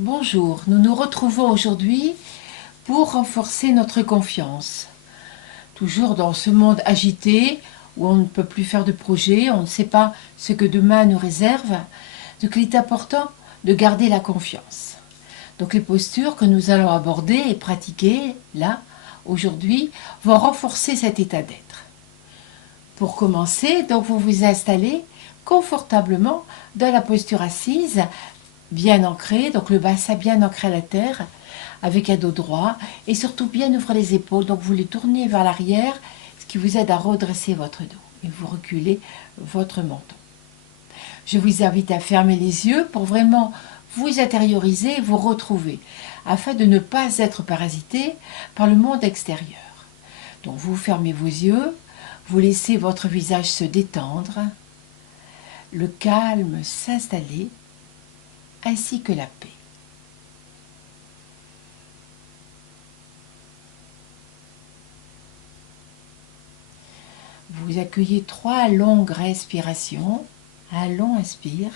Bonjour, nous nous retrouvons aujourd'hui pour renforcer notre confiance. Toujours dans ce monde agité où on ne peut plus faire de projets, on ne sait pas ce que demain nous réserve, donc il est important de garder la confiance. Donc les postures que nous allons aborder et pratiquer là, aujourd'hui, vont renforcer cet état d'être. Pour commencer, donc vous vous installez confortablement dans la posture assise, bien ancrée, donc le bassin bien ancré à la terre, avec un dos droit, et surtout bien ouvrir les épaules, donc vous les tournez vers l'arrière, ce qui vous aide à redresser votre dos, et vous reculez votre menton. Je vous invite à fermer les yeux pour vraiment vous intérioriser et vous retrouver, afin de ne pas être parasité par le monde extérieur. Donc vous fermez vos yeux, vous laissez votre visage se détendre, le calme s'installer, ainsi que la paix. Vous accueillez 3 longues respirations, un long inspire.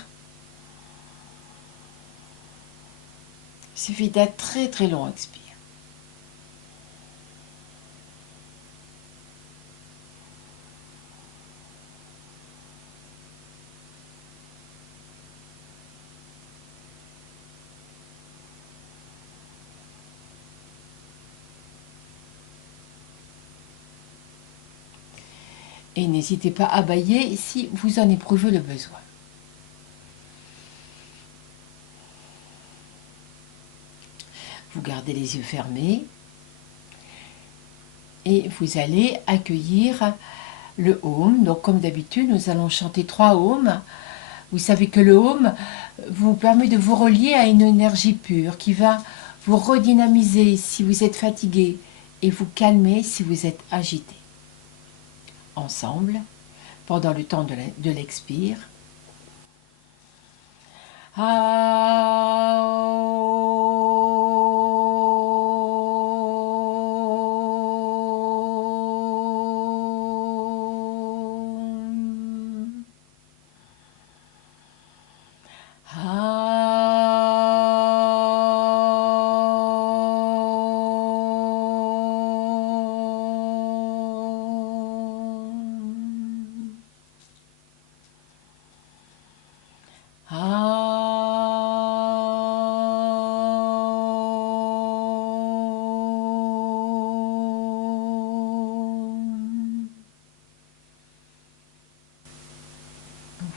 Il suffit d'un très très long expire. Et n'hésitez pas à bâiller si vous en éprouvez le besoin. Vous gardez les yeux fermés et vous allez accueillir le Om. Donc comme d'habitude, nous allons chanter 3 Om. Vous savez que le Om vous permet de vous relier à une énergie pure qui va vous redynamiser si vous êtes fatigué et vous calmer si vous êtes agité. Ensemble, pendant le temps de l'expire.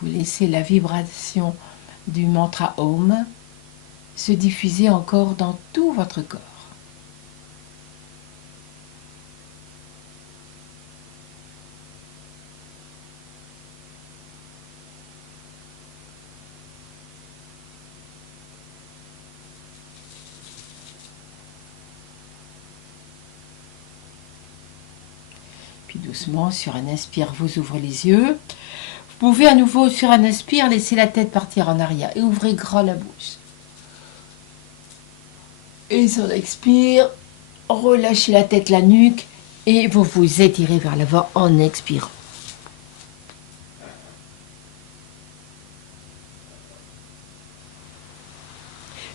Vous laissez la vibration du mantra Om se diffuser encore dans tout votre corps. Puis doucement, sur un inspire, vous ouvrez les yeux. Vous pouvez à nouveau, sur un inspire, laisser la tête partir en arrière et ouvrez grand la bouche. Et sur l'expire, relâchez la tête, la nuque et vous vous étirez vers l'avant en expirant.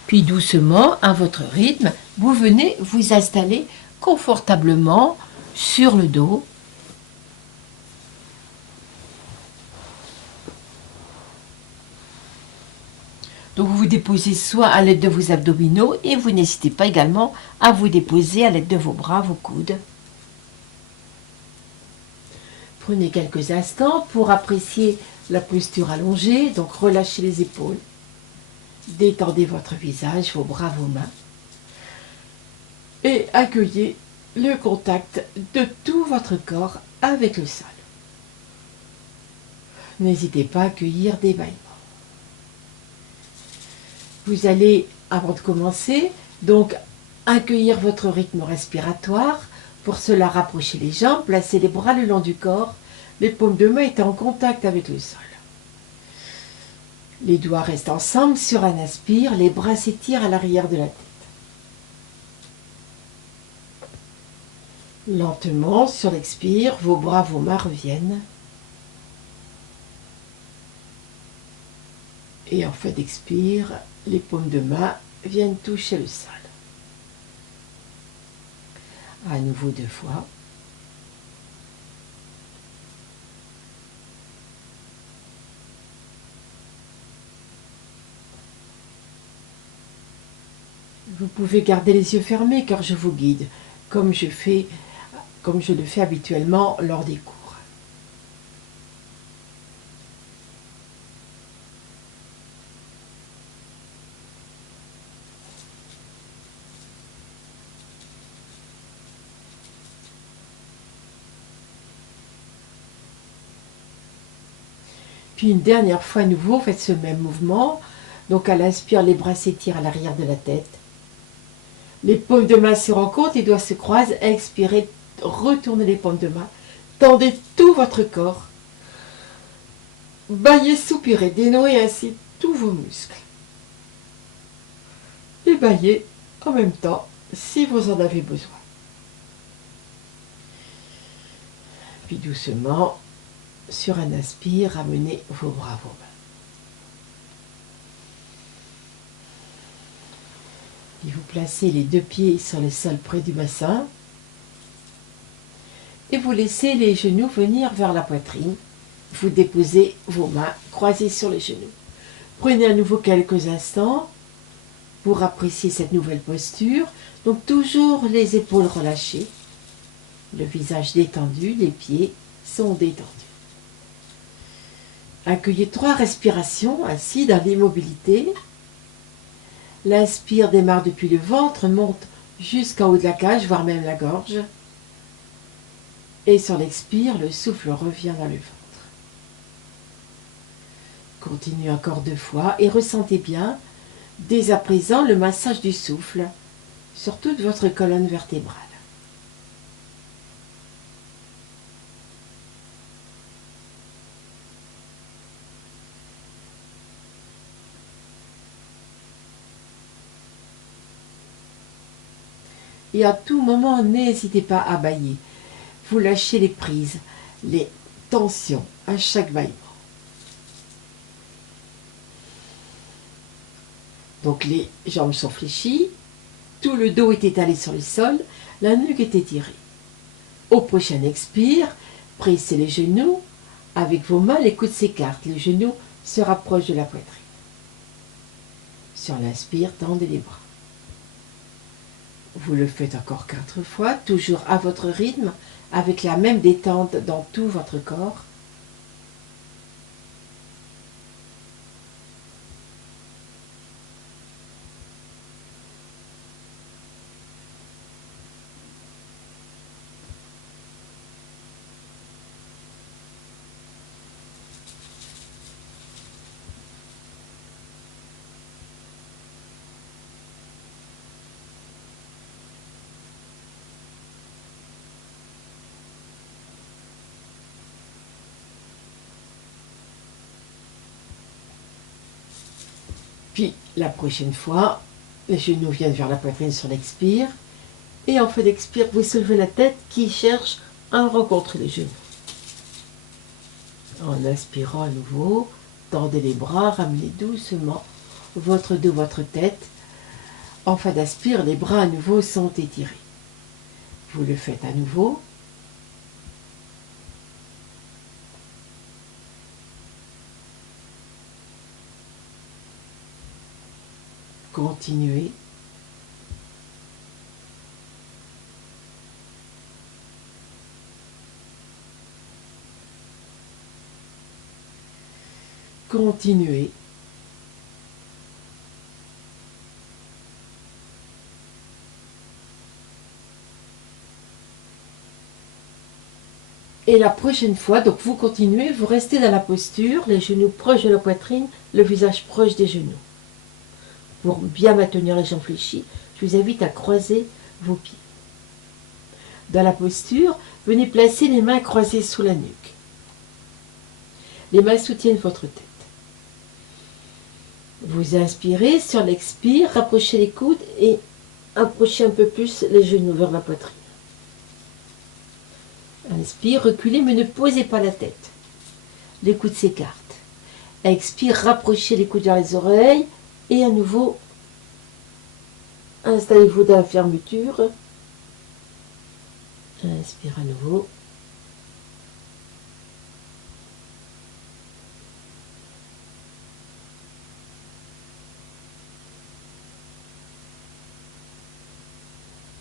Puis doucement, à votre rythme, vous venez vous installer confortablement sur le dos. Donc vous vous déposez soit à l'aide de vos abdominaux et vous n'hésitez pas également à vous déposer à l'aide de vos bras, vos coudes. Prenez quelques instants pour apprécier la posture allongée, donc relâchez les épaules. Détendez votre visage, vos bras, vos mains. Et accueillez le contact de tout votre corps avec le sol. N'hésitez pas à accueillir des bâillements. Vous allez, avant de commencer, donc accueillir votre rythme respiratoire. Pour cela, rapprochez les jambes, placez les bras le long du corps, les paumes de main étant en contact avec le sol. Les doigts restent ensemble sur un inspire, les bras s'étirent à l'arrière de la tête. Lentement, sur l'expire, vos bras, vos mains reviennent. Et en fin d'expire, les paumes de main viennent toucher le sol. À nouveau 2 fois. Vous pouvez garder les yeux fermés car je vous guide, comme je le fais habituellement lors des cours. Puis une dernière fois à nouveau, faites ce même mouvement. Donc à l'inspire, les bras s'étirent à l'arrière de la tête. Les paumes de main se rencontrent, les doigts se croisent. Expirez, retournez les paumes de main. Tendez tout votre corps. Bâillez, soupirez, dénouez ainsi tous vos muscles. Et bâillez en même temps si vous en avez besoin. Puis doucement, sur un inspire, ramenez vos bras à vos mains. Puis vous placez les 2 pieds sur le sol près du bassin. Et vous laissez les genoux venir vers la poitrine. Vous déposez vos mains croisées sur les genoux. Prenez à nouveau quelques instants pour apprécier cette nouvelle posture. Donc toujours les épaules relâchées, le visage détendu, les pieds sont détendus. Accueillez 3 respirations ainsi dans l'immobilité. L'inspire démarre depuis le ventre, monte jusqu'en haut de la cage, voire même la gorge. Et sur l'expire, le souffle revient dans le ventre. Continuez encore 2 fois et ressentez bien, dès à présent, le massage du souffle sur toute votre colonne vertébrale. Et à tout moment, n'hésitez pas à bâiller. Vous lâchez les prises, les tensions à chaque bâillement. Donc les jambes sont fléchies, tout le dos est étalé sur le sol, la nuque est étirée. Au prochain expire, pressez les genoux, avec vos mains, les coudes s'écartent, les genoux se rapprochent de la poitrine. Sur l'inspire, tendez les bras. Vous le faites encore 4 fois, toujours à votre rythme, avec la même détente dans tout votre corps. Puis la prochaine fois, les genoux viennent vers la poitrine sur l'expire. Et en fin d'expire, vous soulevez la tête qui cherche à rencontrer les genoux. En inspirant à nouveau, tendez les bras, ramenez doucement votre dos, votre tête. En fin d'inspire, les bras à nouveau sont étirés. Vous le faites à nouveau. Continuez. Continuez. Et la prochaine fois, donc vous continuez, vous restez dans la posture, les genoux proches de la poitrine, le visage proche des genoux. Pour bien maintenir les jambes fléchies, je vous invite à croiser vos pieds. Dans la posture, venez placer les mains croisées sous la nuque. Les mains soutiennent votre tête. Vous inspirez, sur l'expire, rapprochez les coudes et approchez un peu plus les genoux vers la poitrine. Inspire, reculez, mais ne posez pas la tête. Les coudes s'écartent. Expire, rapprochez les coudes vers les oreilles et à nouveau Installez-vous dans la fermeture. Inspire à nouveau.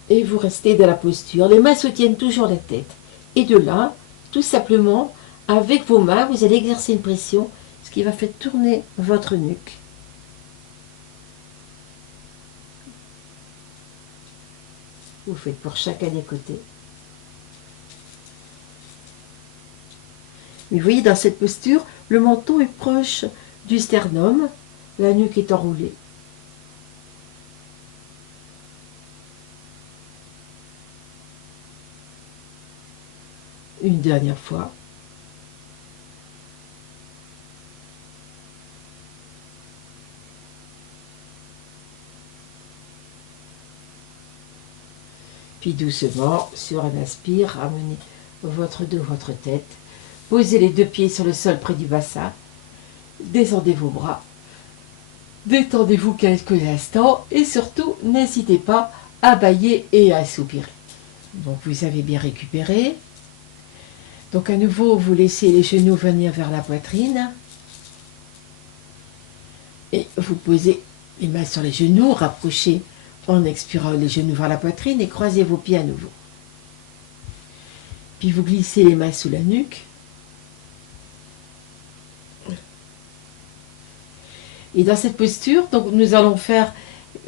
Et vous restez dans la posture. Les mains soutiennent toujours la tête. Et de là, tout simplement, avec vos mains, vous allez exercer une pression, ce qui va faire tourner votre nuque. Vous faites pour chacun des côtés. Mais vous voyez, dans cette posture, le menton est proche du sternum, la nuque est enroulée. Une dernière fois. Puis doucement, sur un inspire, ramenez votre dos, votre tête. Posez les deux pieds sur le sol près du bassin. Descendez vos bras. Détendez-vous quelques instants et surtout, n'hésitez pas à bâiller et à soupirer. Donc vous avez bien récupéré. Donc à nouveau, vous laissez les genoux venir vers la poitrine. Et vous posez les mains sur les genoux, rapprochez en expirant les genoux vers la poitrine et croisez vos pieds à nouveau. Puis vous glissez les mains sous la nuque. Et dans cette posture, donc, nous allons faire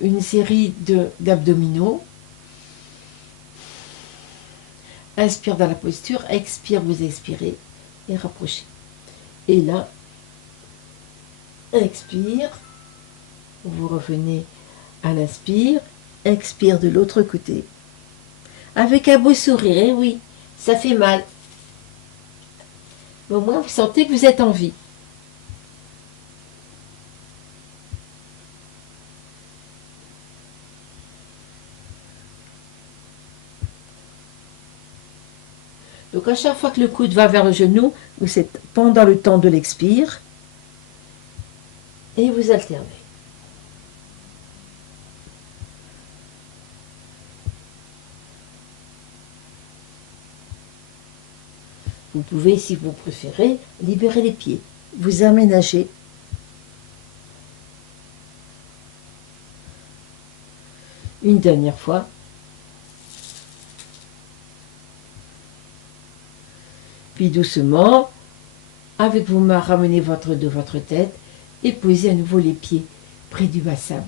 une série d'abdominaux. Inspire dans la posture, expire, vous expirez et rapprochez. Et là, expire, vous revenez à l'inspire, expire de l'autre côté. Avec un beau sourire, et oui, ça fait mal. Mais au moins, vous sentez que vous êtes en vie. Donc à chaque fois que le coude va vers le genou, vous êtes pendant le temps de l'expire et vous alternez. Vous pouvez, si vous préférez, libérer les pieds, vous aménager. Une dernière fois. Puis doucement, avec vos mains, ramenez votre dos, votre tête et posez à nouveau les pieds près du bassin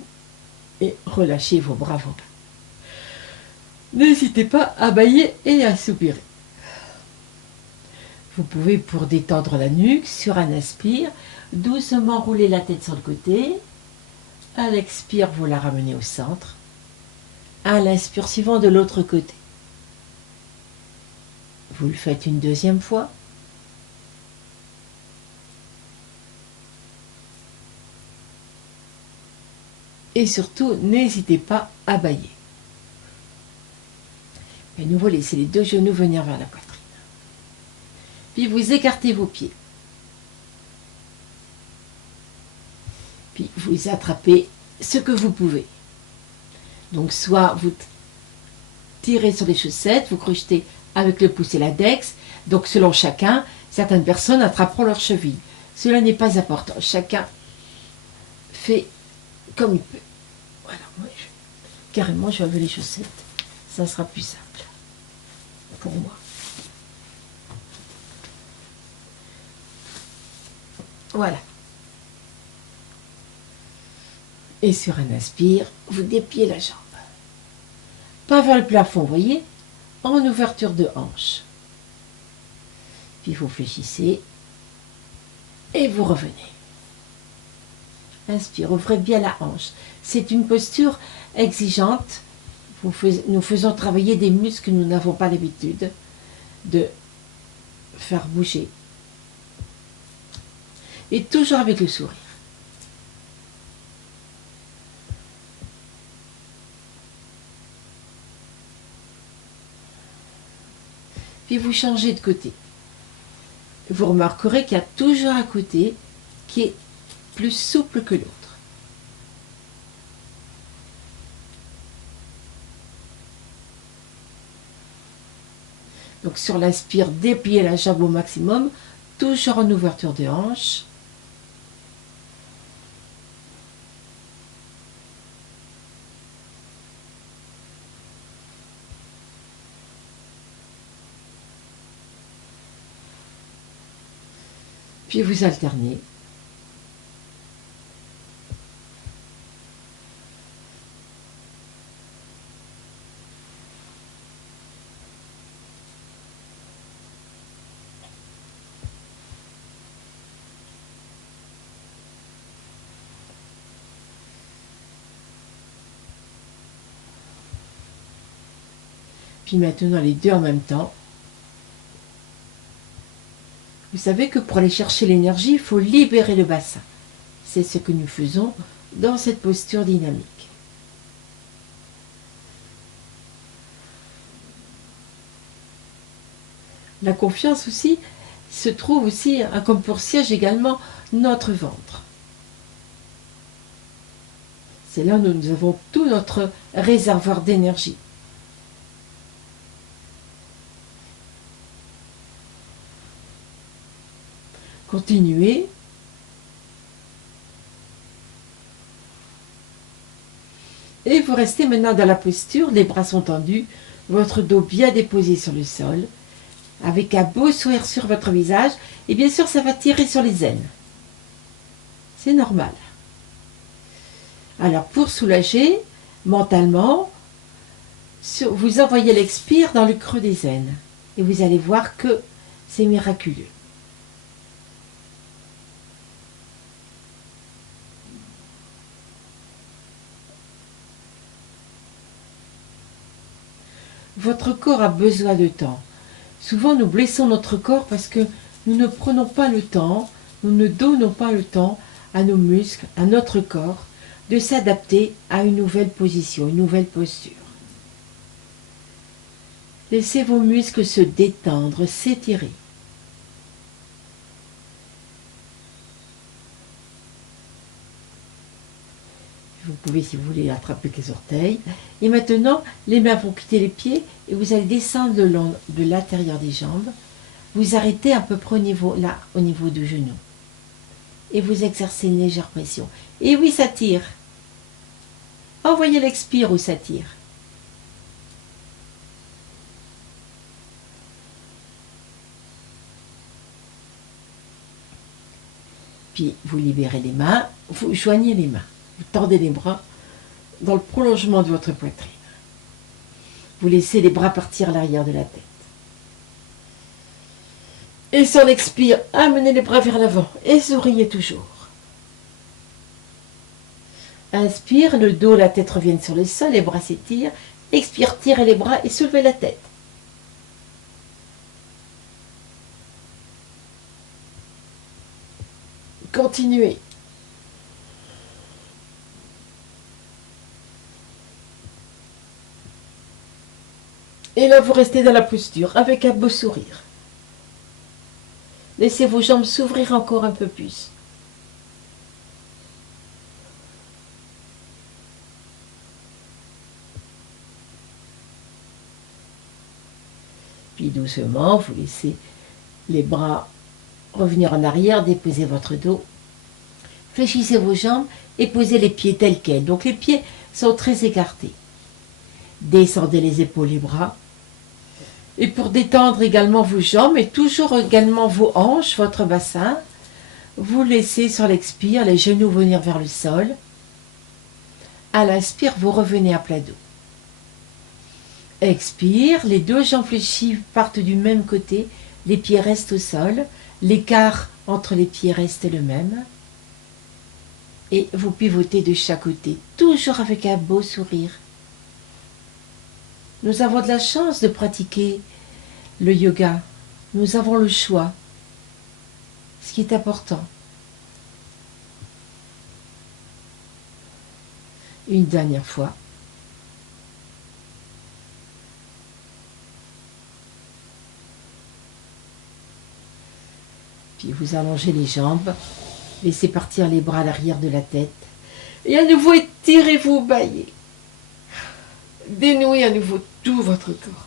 et relâchez vos bras, vos mains. N'hésitez pas à bâiller et à soupirer. Vous pouvez, pour détendre la nuque, sur un inspire, doucement rouler la tête sur le côté. À l'expire, vous la ramenez au centre. À l'inspire suivant de l'autre côté. Vous le faites une deuxième fois. Et surtout, n'hésitez pas à bâiller. À nouveau, laissez les deux genoux venir vers la poitrine. Puis vous écartez vos pieds. Puis vous attrapez ce que vous pouvez. Donc soit vous tirez sur les chaussettes, vous crochetez avec le pouce et l'index. Donc selon chacun, certaines personnes attraperont leurs chevilles. Cela n'est pas important. Chacun fait comme il peut. Voilà, moi, carrément je vais enlever les chaussettes. Ça sera plus simple pour moi. Voilà. Et sur un inspire, vous dépliez la jambe. Pas vers le plafond, vous voyez, en ouverture de hanche. Puis vous fléchissez et vous revenez. Inspire, ouvrez bien la hanche. C'est une posture exigeante. Nous faisons travailler des muscles que nous n'avons pas l'habitude de faire bouger. Et toujours avec le sourire. Puis vous changez de côté. Vous remarquerez qu'il y a toujours un côté qui est plus souple que l'autre. Donc sur l'inspire, dépliez la jambe au maximum, toujours en ouverture de hanche. Puis vous alternez. Puis maintenant les deux en même temps. Vous savez que pour aller chercher l'énergie, il faut libérer le bassin. C'est ce que nous faisons dans cette posture dynamique. La confiance aussi se trouve aussi, comme pour siège également, notre ventre. C'est là où nous avons tout notre réservoir d'énergie. Continuez. Et vous restez maintenant dans la posture, les bras sont tendus, votre dos bien déposé sur le sol, avec un beau sourire sur votre visage, et bien sûr ça va tirer sur les aines. C'est normal. Alors pour soulager, mentalement, vous envoyez l'expire dans le creux des aines, et vous allez voir que c'est miraculeux. Votre corps a besoin de temps. Souvent, nous blessons notre corps parce que nous ne prenons pas le temps, nous ne donnons pas le temps à nos muscles, à notre corps, de s'adapter à une nouvelle position, une nouvelle posture. Laissez vos muscles se détendre, s'étirer. Vous pouvez, si vous voulez, attraper les orteils. Et maintenant, les mains vont quitter les pieds et vous allez descendre le long de l'intérieur des jambes. Vous arrêtez à peu près au niveau du genou. Et vous exercez une légère pression. Et oui, ça tire. Envoyez l'expire où ça tire. Puis vous libérez les mains, vous joignez les mains. Vous tendez les bras dans le prolongement de votre poitrine. Vous laissez les bras partir à l'arrière de la tête. Et sur l'expire, amenez les bras vers l'avant et souriez toujours. Inspire, le dos, la tête reviennent sur le sol, les bras s'étirent. Expire, tirez les bras et soulevez la tête. Continuez. Et là, vous restez dans la posture avec un beau sourire. Laissez vos jambes s'ouvrir encore un peu plus. Puis doucement, vous laissez les bras revenir en arrière, déposez votre dos. Fléchissez vos jambes et posez les pieds tels quels. Donc les pieds sont très écartés. Descendez les épaules, les bras. Et pour détendre également vos jambes et toujours également vos hanches, votre bassin, vous laissez sur l'expire les genoux venir vers le sol. À l'inspire, vous revenez à plat dos. Expire, les deux jambes fléchies partent du même côté, les pieds restent au sol, l'écart entre les pieds reste le même. Et vous pivotez de chaque côté, toujours avec un beau sourire. Nous avons de la chance de pratiquer le yoga. Nous avons le choix. Ce qui est important. Une dernière fois. Puis vous allongez les jambes. Laissez partir les bras à l'arrière de la tête. Et à nouveau, étirez-vous, baillez. Dénouez à nouveau tout votre corps.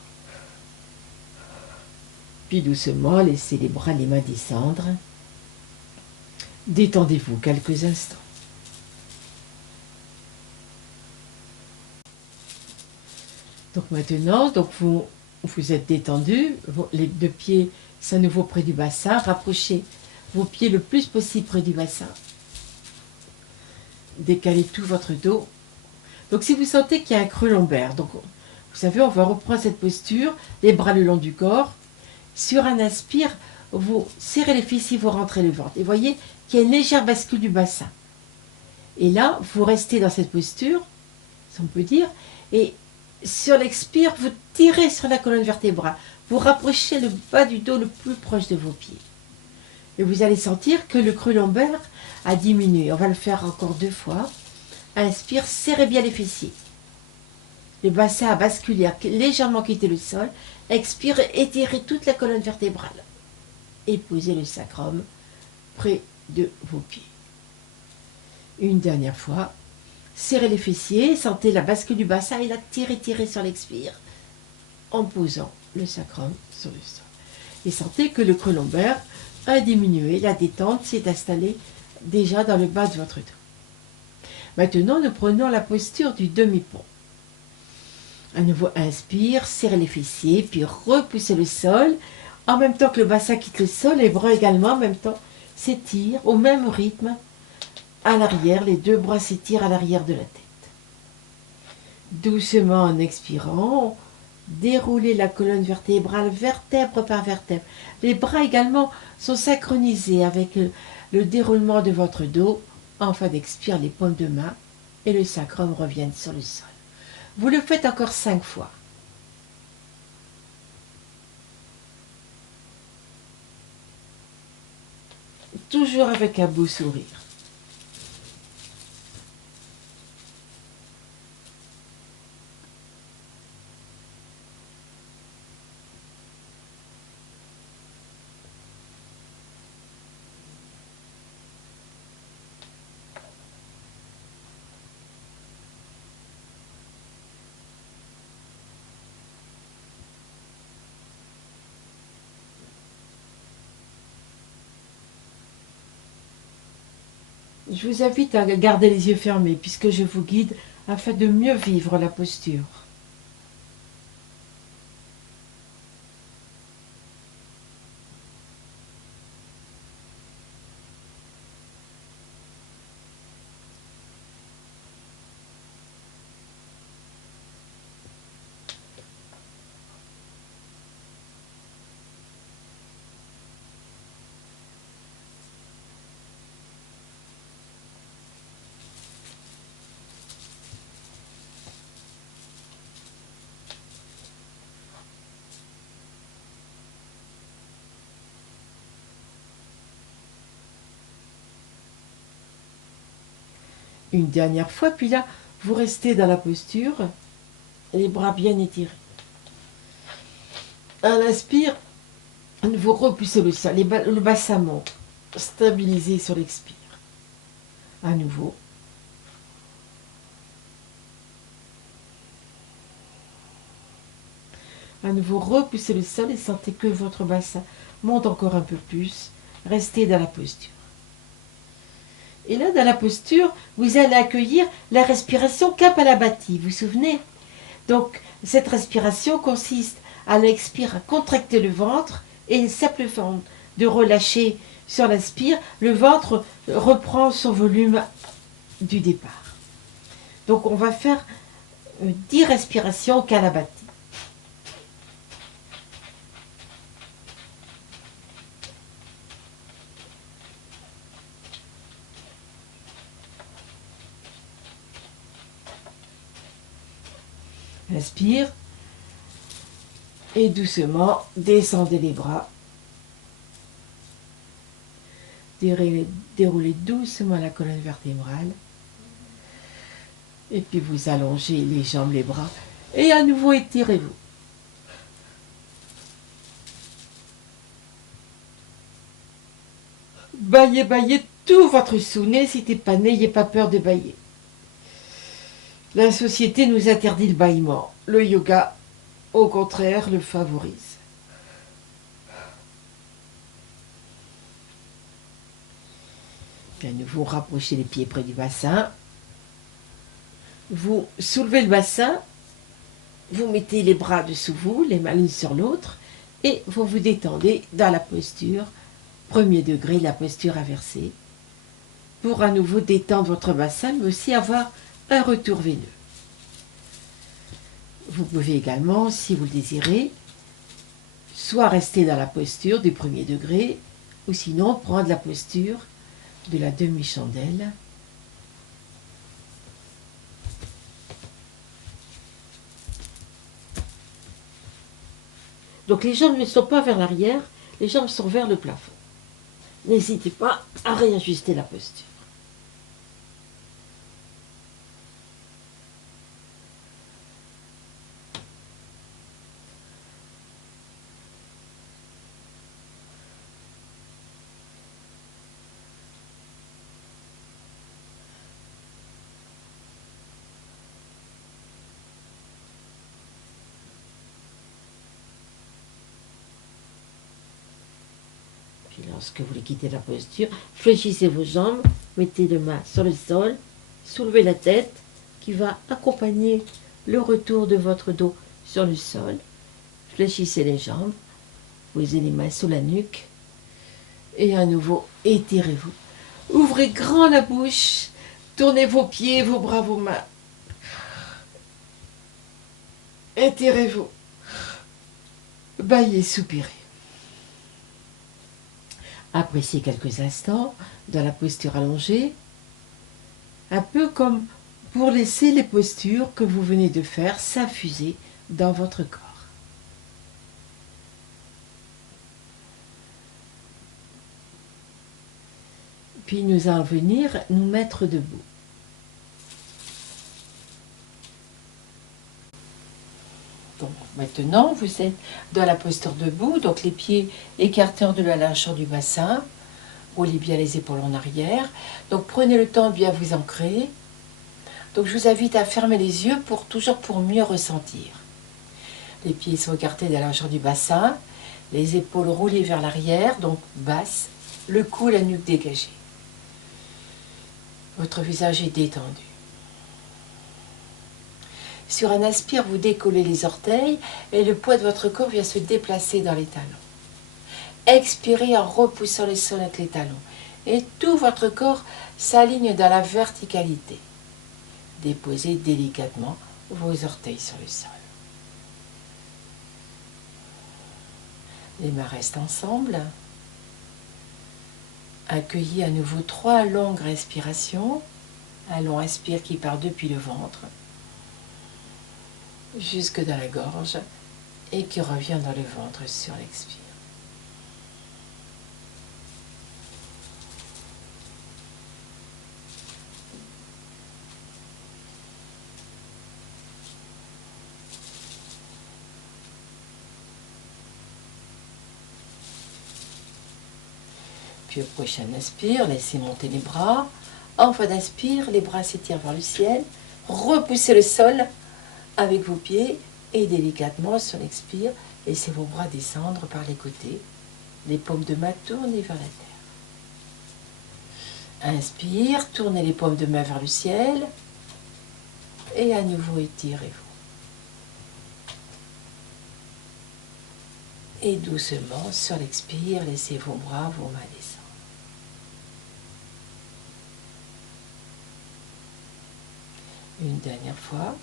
Puis doucement, laissez les bras, les mains descendre. Détendez-vous quelques instants. Donc maintenant, vous êtes détendu, les deux pieds sont à nouveau près du bassin. Rapprochez vos pieds le plus possible près du bassin. Décalez tout votre dos. Donc si vous sentez qu'il y a un creux lombaire, donc vous savez, on va reprendre cette posture, les bras le long du corps. Sur un inspire, vous serrez les fessiers, vous rentrez le ventre. Et voyez qu'il y a une légère bascule du bassin. Et là, vous restez dans cette posture, si on peut dire, et sur l'expire, vous tirez sur la colonne vertébrale. Vous rapprochez le bas du dos le plus proche de vos pieds. Et vous allez sentir que le creux lombaire a diminué. On va le faire encore 2 fois. Inspire, serrez bien les fessiers. Le bassin a basculé, a légèrement quitté le sol. Expire, étirez toute la colonne vertébrale. Et posez le sacrum près de vos pieds. Une dernière fois. Serrez les fessiers, sentez la bascule du bassin et la tirez sur l'expire en posant le sacrum sur le sol. Et sentez que le creux lombaire a diminué, la détente s'est installée déjà dans le bas de votre dos. Maintenant, nous prenons la posture du demi-pont. À nouveau, inspire, serrez les fessiers, puis repoussez le sol. En même temps que le bassin quitte le sol, les bras également, en même temps, s'étirent au même rythme. À l'arrière, les 2 bras s'étirent à l'arrière de la tête. Doucement en expirant, déroulez la colonne vertébrale, vertèbre par vertèbre. Les bras également sont synchronisés avec le déroulement de votre dos. Enfin d'expire, les paumes de main et le sacrum reviennent sur le sol. Vous le faites encore 5 fois. Toujours avec un beau sourire. Je vous invite à garder les yeux fermés puisque je vous guide afin de mieux vivre la posture. Une dernière fois, puis là, vous restez dans la posture, les bras bien étirés. À l'inspire, vous repoussez le sol, le bassin monte, stabilisé sur l'expire. À nouveau. À nouveau, repoussez le sol et sentez que votre bassin monte encore un peu plus. Restez dans la posture. Et là, dans la posture, vous allez accueillir la respiration Kapalabhati. Vous vous souvenez? Donc, cette respiration consiste à l'expire, à contracter le ventre et simplement de relâcher sur l'inspire. Le ventre reprend son volume du départ. Donc, on va faire 10 respirations Kapalabhati. Inspire et doucement descendez les bras. Déroulez doucement la colonne vertébrale. Et puis vous allongez les jambes, les bras. Et à nouveau étirez-vous. Baillez tout votre sou. N'hésitez pas, n'ayez pas peur de bailler. La société nous interdit le bâillement. Le yoga, au contraire, le favorise. À nouveau, rapprochez les pieds près du bassin. Vous soulevez le bassin, vous mettez les bras dessous vous, les mains l'une sur l'autre, et vous vous détendez dans la posture, premier degré, la posture inversée, pour à nouveau détendre votre bassin, mais aussi avoir un retour veineux. Vous pouvez également, si vous le désirez, soit rester dans la posture du premier degré, ou sinon prendre la posture de la demi-chandelle. Donc les jambes ne sont pas vers l'arrière, les jambes sont vers le plafond. N'hésitez pas à réajuster la posture. Puis lorsque vous quittez la posture, fléchissez vos jambes, mettez les mains sur le sol, soulevez la tête qui va accompagner le retour de votre dos sur le sol. Fléchissez les jambes, posez les mains sous la nuque et à nouveau étirez-vous. Ouvrez grand la bouche, tournez vos pieds, vos bras, vos mains. Étirez-vous. Bâillez, soupirez. Appréciez quelques instants dans la posture allongée, un peu comme pour laisser les postures que vous venez de faire s'infuser dans votre corps. Puis nous allons venir nous mettre debout. Donc maintenant, vous êtes dans la posture debout, donc les pieds écartés hors de la largeur du bassin. Roulez bien les épaules en arrière. Donc prenez le temps de bien vous ancrer. Donc je vous invite à fermer les yeux toujours pour mieux ressentir. Les pieds sont écartés de la largeur du bassin, les épaules roulées vers l'arrière, donc basses, le cou, la nuque dégagée. Votre visage est détendu. Sur un inspire, vous décollez les orteils et le poids de votre corps vient se déplacer dans les talons. Expirez en repoussant le sol avec les talons. Et tout votre corps s'aligne dans la verticalité. Déposez délicatement vos orteils sur le sol. Les mains restent ensemble. Accueillez à nouveau 3 longues respirations. Un long inspire qui part depuis le ventre jusque dans la gorge et qui revient dans le ventre sur l'expire. Puis au prochain inspire, laissez monter les bras. En fin d'inspire, les bras s'étirent vers le ciel. Repoussez le sol avec vos pieds et délicatement sur l'expire, laissez vos bras descendre par les côtés. Les paumes de main tournez vers la terre. Inspire, tournez les paumes de main vers le ciel. Et à nouveau étirez-vous. Et doucement, sur l'expire, laissez vos bras, vos mains descendre. Une dernière fois.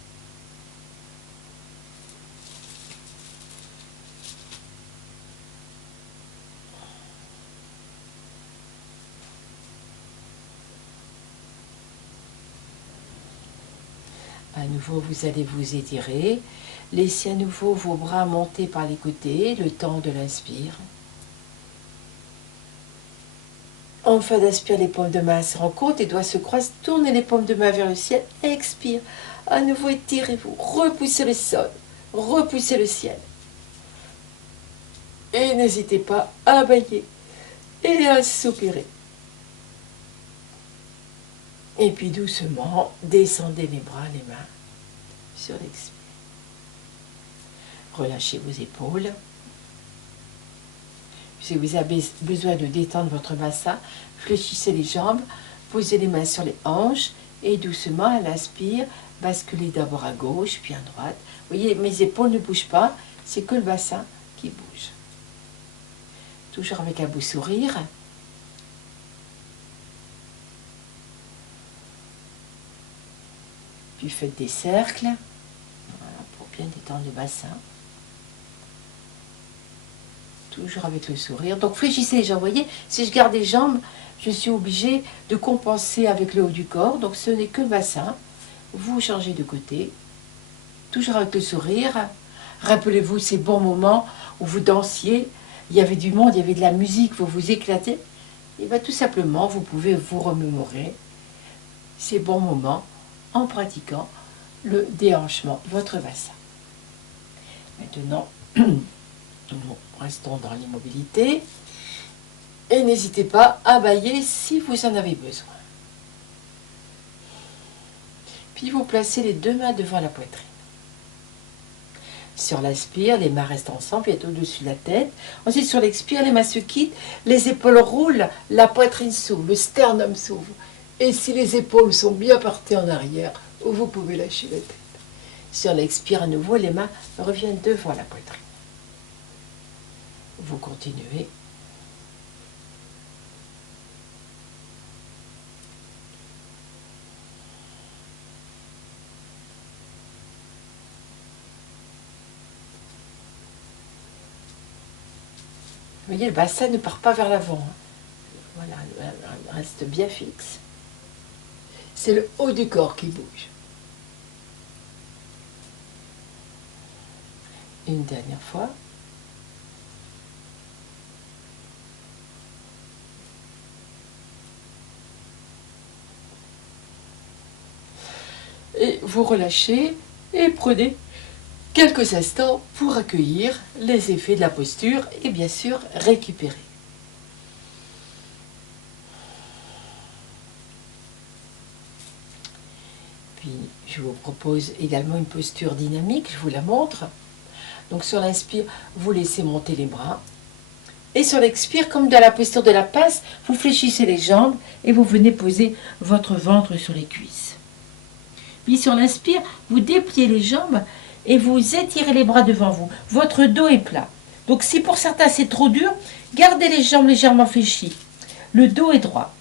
À nouveau, vous allez vous étirer. Laissez à nouveau vos bras monter par les côtés, le temps de l'inspire. En fin d'inspire, les paumes de main se rencontrent, les doigts se croisent, tournez les paumes de main vers le ciel, expire. À nouveau, étirez-vous, repoussez le sol, repoussez le ciel. Et n'hésitez pas à bailler et à soupirer. Et puis doucement, descendez les bras, les mains sur l'expire. Relâchez vos épaules. Si vous avez besoin de détendre votre bassin, fléchissez les jambes, Posez les mains sur les hanches et doucement, à l'inspire, basculez d'abord à gauche, puis à droite. Vous voyez, mes épaules ne bougent pas, c'est que le bassin qui bouge. Toujours avec un beau sourire. Puis faites des cercles, voilà, pour bien détendre le bassin. Toujours avec le sourire. Donc fléchissez les jambes. Vous voyez, si je garde les jambes, je suis obligée de compenser avec le haut du corps. Donc ce n'est que le bassin. Vous changez de côté. Toujours avec le sourire. Rappelez-vous ces bons moments où vous dansiez. Il y avait du monde, il y avait de la musique, vous vous éclatez. Et bien tout simplement, vous pouvez vous remémorer ces bons moments en pratiquant le déhanchement, votre bassin. Maintenant, nous restons dans l'immobilité et n'hésitez pas à bâiller si vous en avez besoin. Puis vous placez les deux mains devant la poitrine. Sur l'inspire, les mains restent ensemble, et au-dessus de la tête. Ensuite, sur l'expire, les mains se quittent, les épaules roulent, la poitrine s'ouvre, le sternum s'ouvre. Et si les épaules sont bien portées en arrière, vous pouvez lâcher la tête. Sur l'expire, à nouveau, les mains reviennent devant la poitrine. Vous continuez. Vous voyez, le bassin ne part pas vers l'avant. Voilà, il reste bien fixe. C'est le haut du corps qui bouge. Une dernière fois. Et vous relâchez et prenez quelques instants pour accueillir les effets de la posture et bien sûr récupérer. Puis je vous propose également une posture dynamique, je vous la montre. Donc sur l'inspire, vous laissez monter les bras. Et sur l'expire, comme dans la posture de la pince, vous fléchissez les jambes et vous venez poser votre ventre sur les cuisses. Puis sur l'inspire, vous dépliez les jambes et vous étirez les bras devant vous. Votre dos est plat. Donc si pour certains c'est trop dur, gardez les jambes légèrement fléchies. Le dos est droit.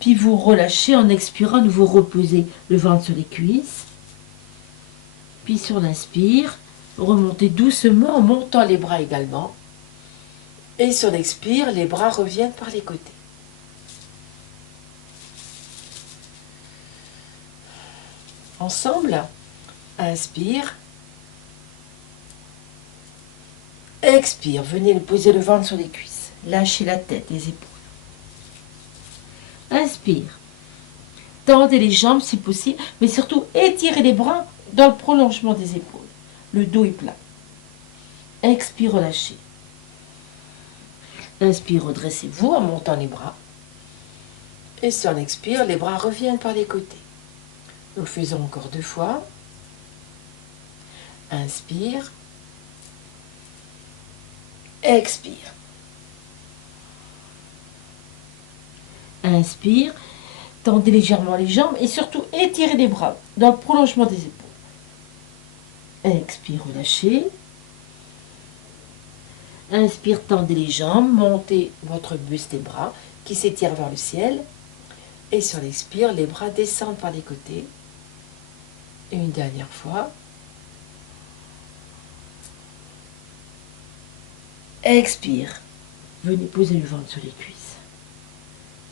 Puis vous relâchez en expirant, vous reposez le ventre sur les cuisses. Puis sur l'inspire, remontez doucement en montant les bras également. Et sur l'expire, les bras reviennent par les côtés. Ensemble, inspire. Expire, venez poser le ventre sur les cuisses. Lâchez la tête, les épaules. Inspire. Tendez les jambes si possible, mais surtout étirez les bras dans le prolongement des épaules. Le dos est plat. Expire, relâchez. Inspire, redressez-vous en montant les bras. Et sur l'expire, les bras reviennent par les côtés. Nous le faisons encore 2 fois. Inspire. Expire. Inspire. Tendez légèrement les jambes et surtout étirez les bras dans le prolongement des épaules. Expire, relâchez. Inspire, tendez les jambes, montez votre buste et bras qui s'étirent vers le ciel. Et sur l'expire, les bras descendent par les côtés. Et une dernière fois. Expire. Venez poser le ventre sur les cuisses.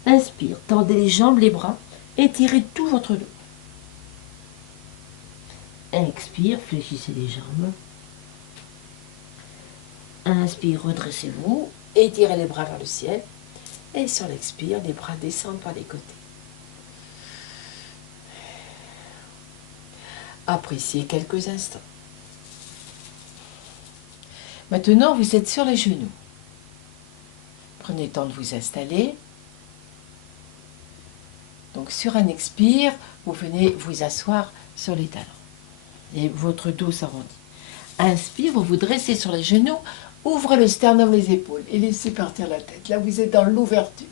Inspire, tendez les jambes, les bras, étirez tout votre dos. Expire, fléchissez les jambes. Inspire, redressez-vous, étirez les bras vers le ciel. Et sur l'expire, les bras descendent par les côtés. Appréciez quelques instants. Maintenant, vous êtes sur les genoux. Prenez le temps de vous installer. Donc sur un expire, vous venez vous asseoir sur les talons. Et votre dos s'arrondit. Inspire, vous vous dressez sur les genoux, ouvrez le sternum, les épaules et laissez partir la tête. Là, vous êtes dans l'ouverture.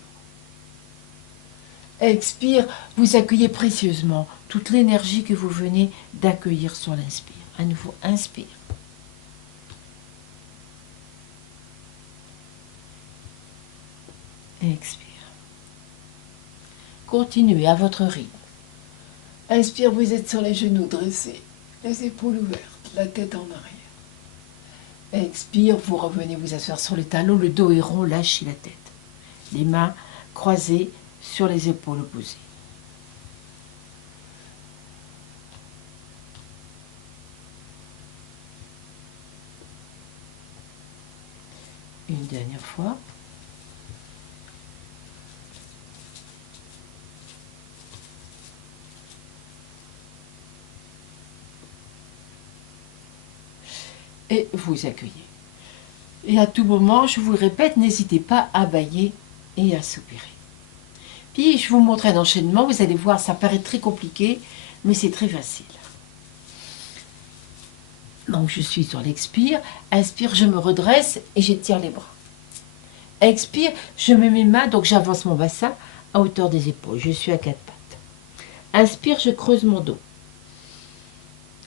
Expire, vous accueillez précieusement toute l'énergie que vous venez d'accueillir sur l'inspire. À nouveau, inspire. Expire. Continuez à votre rythme. Inspire, vous êtes sur les genoux dressés, les épaules ouvertes, la tête en arrière. Expire, vous revenez vous asseoir sur les talons, le dos est rond, lâchez la tête. Les mains croisées sur les épaules opposées. Une dernière fois. Et vous accueillez. Et à tout moment, je vous le répète, n'hésitez pas à bâiller et à soupirer. Puis je vous montre un enchaînement, vous allez voir, ça paraît très compliqué, mais c'est très facile. Donc je suis sur l'expire, inspire, je me redresse et j'étire les bras. Expire, je mets mes mains, donc j'avance mon bassin à hauteur des épaules, je suis à quatre pattes. Inspire, je creuse mon dos.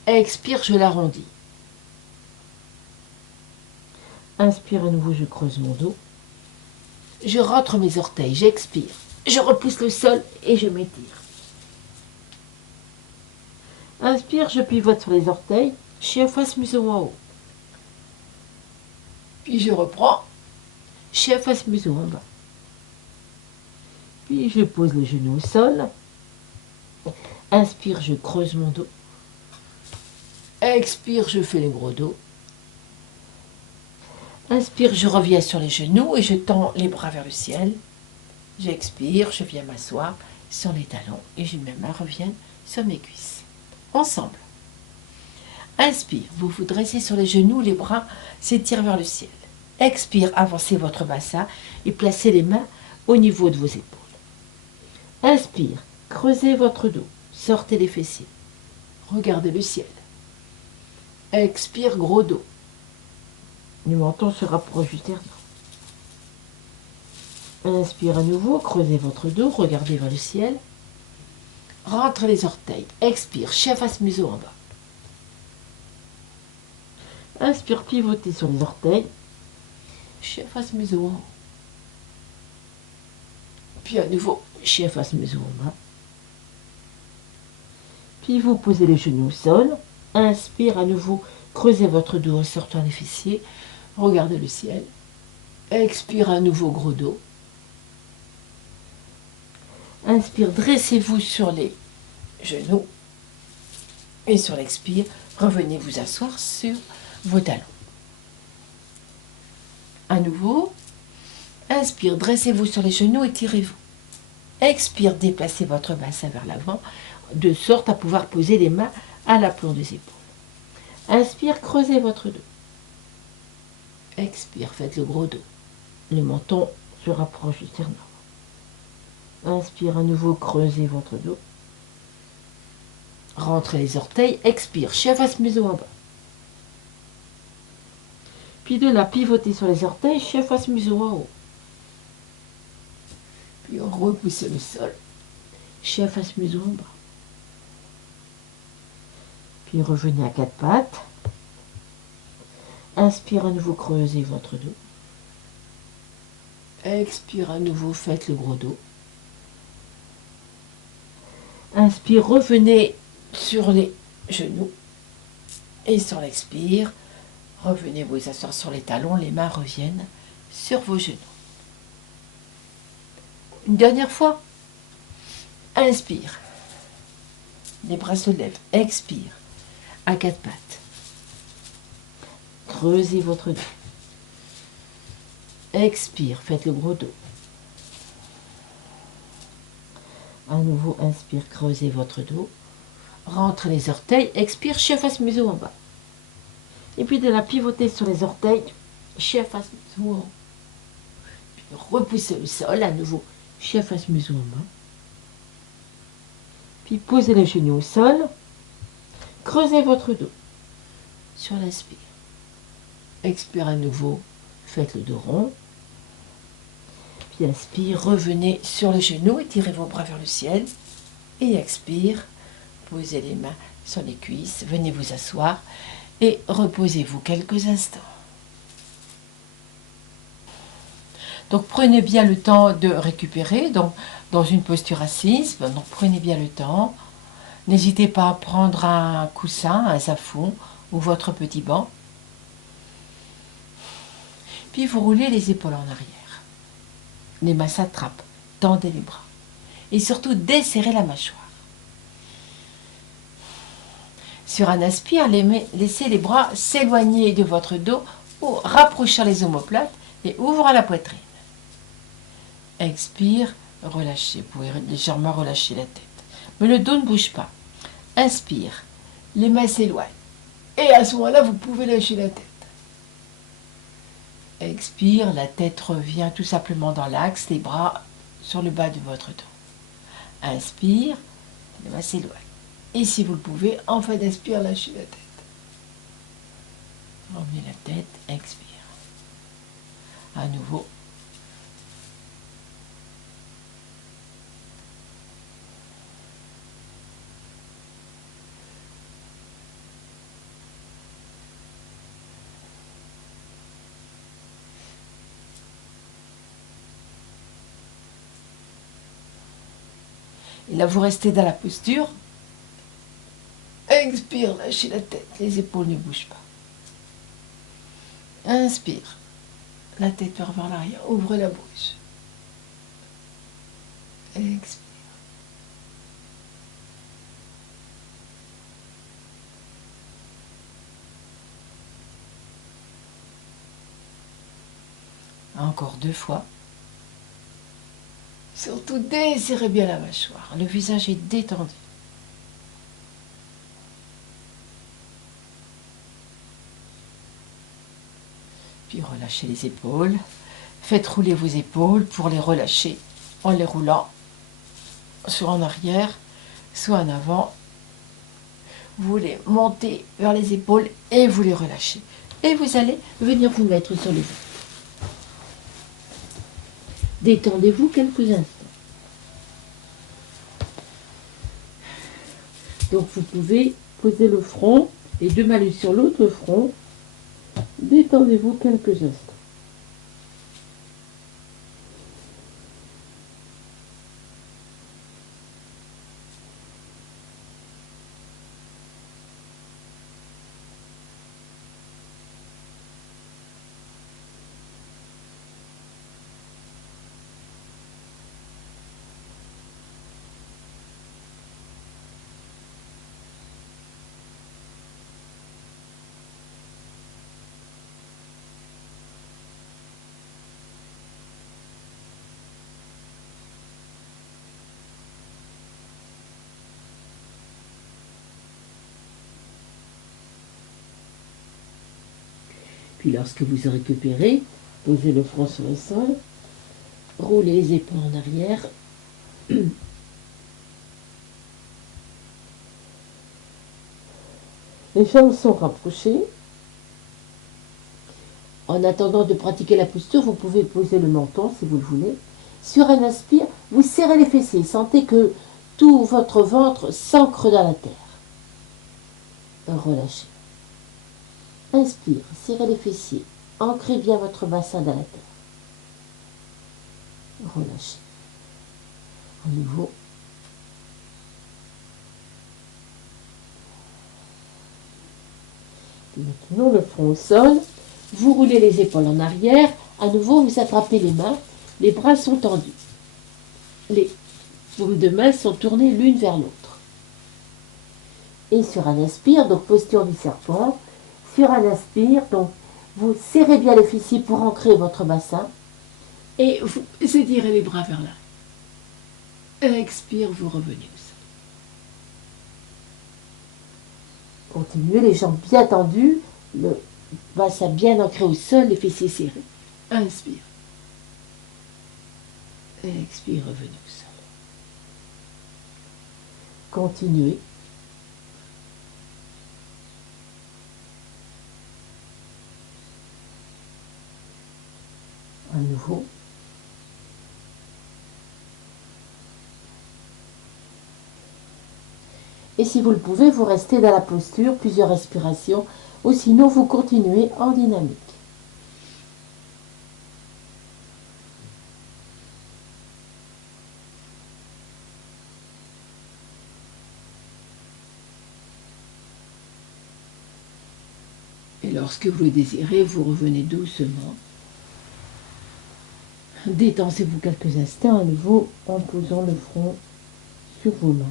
Expire, je l'arrondis. Inspire à nouveau, je creuse mon dos. Je rentre mes orteils, j'expire. Je repousse le sol et je m'étire. Inspire, je pivote sur les orteils, chien face museau en haut. Puis je reprends, chien face museau en bas. Puis je pose les genoux au sol. Inspire, je creuse mon dos. Expire, je fais le gros dos. Inspire, je reviens sur les genoux et je tends les bras vers le ciel. J'expire, je viens m'asseoir sur les talons et mes mains reviennent sur mes cuisses. Ensemble. Inspire, vous vous dressez sur les genoux, les bras s'étirent vers le ciel. Expire, avancez votre bassin et placez les mains au niveau de vos épaules. Inspire, creusez votre dos, sortez les fessiers. Regardez le ciel. Expire, gros dos. Le menton se rapproche du sternum. Inspire à nouveau, creusez votre dos, regardez vers le ciel. Rentre les orteils. Expire, chien face museau en bas. Inspire, pivotez sur les orteils. Chien face museau en haut. Puis à nouveau, chien face museau en bas. Puis vous posez les genoux au sol. Inspire à nouveau, creusez votre dos en sortant les fessiers. Regardez le ciel. Expire à nouveau, gros dos. Inspire, dressez-vous sur les genoux. Et sur l'expire, revenez vous asseoir sur vos talons. À nouveau, inspire, dressez-vous sur les genoux et tirez-vous. Expire, déplacez votre bassin vers l'avant, de sorte à pouvoir poser les mains à l'aplomb des épaules. Inspire, creusez votre dos. Expire, faites le gros dos. Le menton se rapproche du sternum. Inspire à nouveau, creusez votre dos. Rentrez les orteils, expire, chien face museau en bas. Puis de là, pivotez sur les orteils, chien face museau en haut. Puis on repousse le sol, chien face museau en bas. Puis revenez à quatre pattes. Inspire à nouveau, creusez votre dos. Expire à nouveau, faites le gros dos. Inspire, revenez sur les genoux. Et sur l'expire, revenez vous asseoir sur les talons, les mains reviennent sur vos genoux. Une dernière fois. Inspire. Les bras se lèvent. Expire. À quatre pattes. Creusez votre dos. Expire, faites le gros dos. À nouveau, inspire, creusez votre dos. Rentrez les orteils, expire, chien face museau en bas. Et puis de la pivoter sur les orteils, chien face museau en haut. Puis repoussez le sol, à nouveau, chien face museau en bas. Puis posez les genoux au sol. Creusez votre dos. Sur l'inspire. Expire à nouveau, faites le dos rond. Puis inspire, revenez sur le genou, étirez vos bras vers le ciel. Et expire, posez les mains sur les cuisses, venez vous asseoir et reposez-vous quelques instants. Donc prenez bien le temps de récupérer, donc dans une posture assise, donc prenez bien le temps. N'hésitez pas à prendre un coussin, un zafou ou votre petit banc. Puis vous roulez les épaules en arrière. Les mains s'attrapent, tendez les bras. Et surtout desserrez la mâchoire. Sur un inspire, laissez les bras s'éloigner de votre dos ou rapprochant les omoplates et ouvrant la poitrine. Expire, relâchez. Vous pouvez légèrement relâcher la tête. Mais le dos ne bouge pas. Inspire, les mains s'éloignent. Et à ce moment-là, vous pouvez lâcher la tête. Expire, la tête revient tout simplement dans l'axe, les bras sur le bas de votre dos. Inspire, les mains s'éloignent. Et si vous le pouvez, en fin d'inspire, lâchez la tête. Revenez la tête, expire. À nouveau. Et là, vous restez dans la posture. Expire, lâchez la tête, les épaules ne bougent pas. Inspire, la tête vers l'arrière, ouvrez la bouche. Expire. Encore 2 fois. Surtout desserrez bien la mâchoire, le visage est détendu. Puis relâchez les épaules. Faites rouler vos épaules pour les relâcher en les roulant soit en arrière, soit en avant. Vous les montez vers les épaules et vous les relâchez. Et vous allez venir vous mettre sur les ventre. Détendez-vous quelques instants. Donc vous pouvez poser le front, les 2 mains l'une sur l'autre, le front. Détendez-vous quelques instants. Puis lorsque vous aurez récupéré, posez le front sur le sol, roulez les épaules en arrière. Les jambes sont rapprochées. En attendant de pratiquer la posture, vous pouvez poser le menton si vous le voulez. Sur un inspire, vous serrez les fessiers. Sentez que tout votre ventre s'ancre dans la terre. Relâchez. Inspire, serrez les fessiers. Ancrez bien votre bassin dans la terre. Relâchez. À nouveau. Maintenant le front au sol. Vous roulez les épaules en arrière. À nouveau, vous attrapez les mains. Les bras sont tendus. Les paumes de main sont tournées l'une vers l'autre. Et sur un inspire, donc posture du serpent. Sur un inspire, donc vous serrez bien les fessiers pour ancrer votre bassin. Et vous étirez les bras vers l'arrière. Expire, vous revenez au sol. Continuez, les jambes bien tendues, le bassin bien ancré au sol, les fessiers serrés. Inspire. Expire, revenez au sol. Continuez. À nouveau. Et si vous le pouvez, vous restez dans la posture, plusieurs respirations, ou sinon vous continuez en dynamique. Et lorsque vous le désirez, vous revenez doucement. Détendez-vous quelques instants à nouveau en posant le front sur vos mains.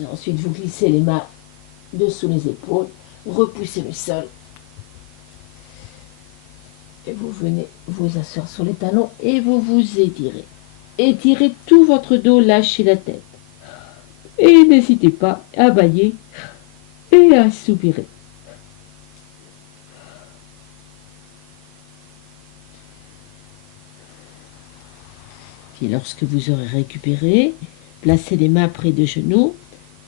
Et ensuite, vous glissez les mains dessous les épaules, repoussez le sol. Et vous venez vous asseoir sur les talons et vous vous étirez. Étirez tout votre dos, lâchez la tête. Et n'hésitez pas à bâiller et à soupirer. Puis lorsque vous aurez récupéré, placez les mains près des genoux,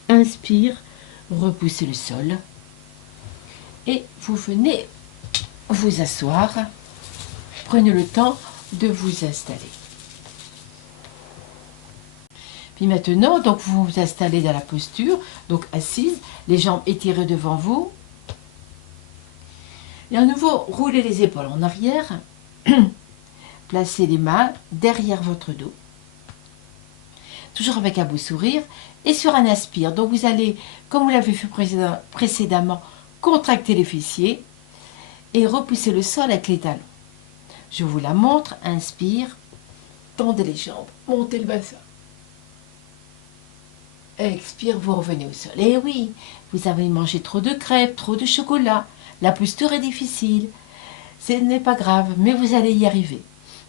inspire, repoussez le sol et vous venez vous asseoir. Prenez le temps de vous installer. Puis maintenant, donc vous vous installez dans la posture, donc assise, les jambes étirées devant vous. Et à nouveau, roulez les épaules en arrière. Placez les mains derrière votre dos. Toujours avec un beau sourire. Et sur un inspire, donc vous allez, comme vous l'avez fait précédemment, contracter les fessiers et repousser le sol avec les talons. Je vous la montre. Inspire, tendez les jambes, montez le bassin. Expire, vous revenez au sol. Et oui, vous avez mangé trop de crêpes, trop de chocolat. La posture est difficile. Ce n'est pas grave, mais vous allez y arriver.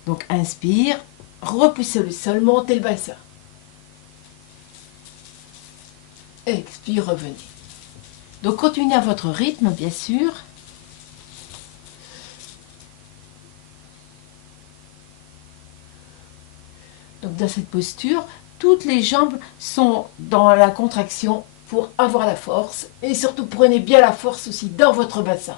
Donc inspire, repoussez le sol, montez le bassin. Expire, revenez. Donc continuez à votre rythme, bien sûr. Donc dans cette posture, toutes les jambes sont dans la contraction pour avoir la force. Et surtout, prenez bien la force aussi dans votre bassin.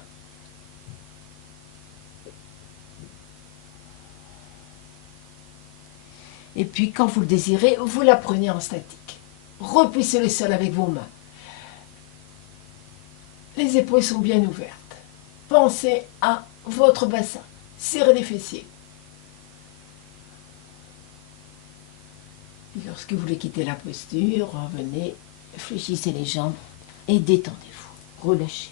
Et puis, quand vous le désirez, vous la prenez en statique. Repoussez le sol avec vos mains. Les épaules sont bien ouvertes. Pensez à votre bassin. Serrez les fessiers. Et lorsque vous voulez quitter la posture, revenez, fléchissez les jambes et détendez-vous. Relâchez.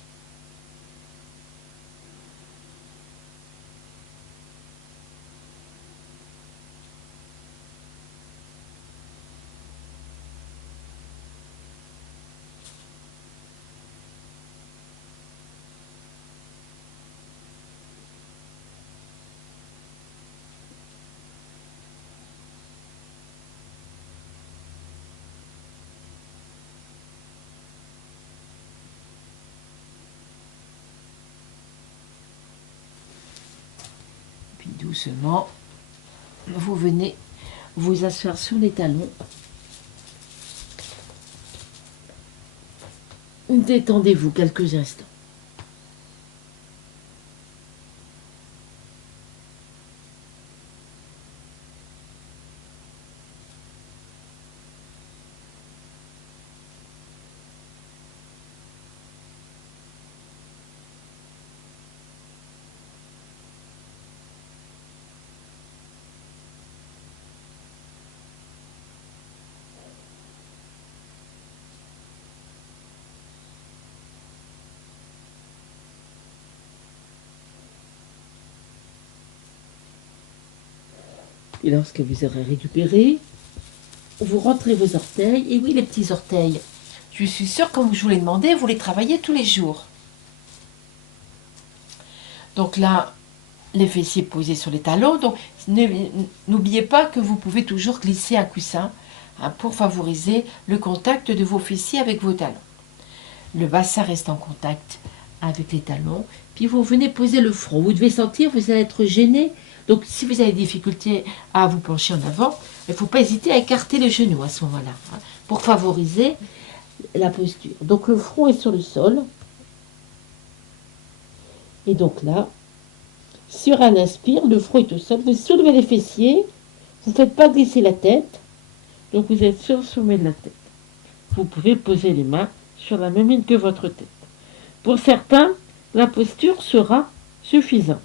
Puis doucement, vous venez vous asseoir sur les talons. Détendez-vous quelques instants. Et lorsque vous aurez récupéré, vous rentrez vos orteils. Et oui, les petits orteils, je suis sûre, comme je vous l'ai demandé, vous les travaillez tous les jours. Donc là, les fessiers posés sur les talons. Donc n'oubliez pas que vous pouvez toujours glisser un coussin pour favoriser le contact de vos fessiers avec vos talons. Le bassin reste en contact avec les talons. Puis vous venez poser le front. Vous devez sentir, vous allez être gêné Donc si vous avez des difficultés à vous pencher en avant, il ne faut pas hésiter à écarter les genoux à ce moment-là, hein, pour favoriser la posture. Donc le front est sur le sol. Et donc là, sur un inspire, le front est au sol. Vous soulevez les fessiers. Vous ne faites pas glisser la tête. Donc vous êtes sur le sommet de la tête. Vous pouvez poser les mains sur la même ligne que votre tête. Pour certains, la posture sera suffisante.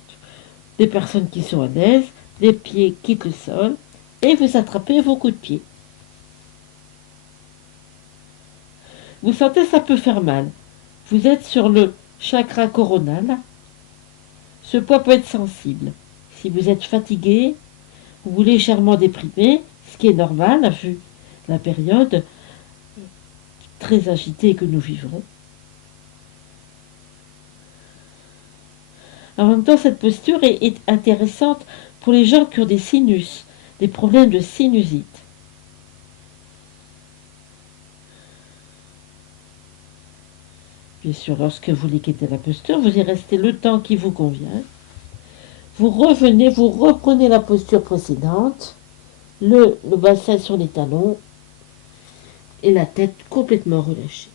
Des personnes qui sont à l'aise, les pieds quittent le sol et vous attrapez vos coups de pied. Vous sentez ça peut faire mal. Vous êtes sur le chakra coronal. Ce poids peut être sensible. Si vous êtes fatigué ou légèrement déprimé, ce qui est normal vu la période très agitée que nous vivons. En même temps, cette posture est intéressante pour les gens qui ont des sinus, des problèmes de sinusite. Bien sûr, lorsque vous voulez quitter la posture, vous y restez le temps qui vous convient. Vous revenez, vous reprenez la posture précédente, le bassin sur les talons et la tête complètement relâchée.